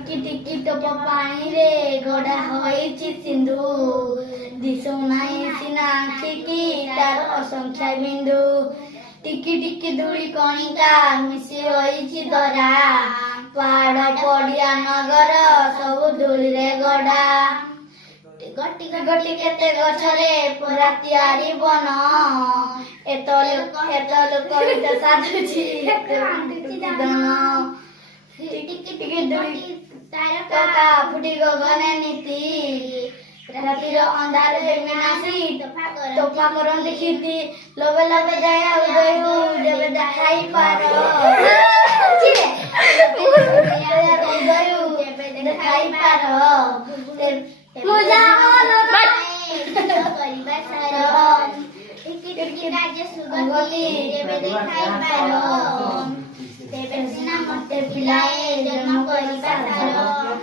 टिकी टिकी टोप पानी रे गड़ा होइछि सिंधु दिसो नाही सिना आखिकी तार असंख्य बिंदु टिकी टिकी धूली कणिका मिसी होइछि धरा पहाड़ पड़िया नगर सब धूली रे गड़ा गटी गटी केते गछरे पुरा तयारी बन एत लोक बित साधुची एते दन टिकी टिकी धूली तारा फुटी गगने नीति रातिर अंधार विनाशी तोफा करन देखिति लबे लबे जाया उदय हो जबे देखाई पारो उदय हो जबे देखाई पारो मजा आलो करिबा सारो टिकी टिकी राज्य सुगति जबे देखाई पारो तेबे सिना मते पिलाए जन्म करिबा सारो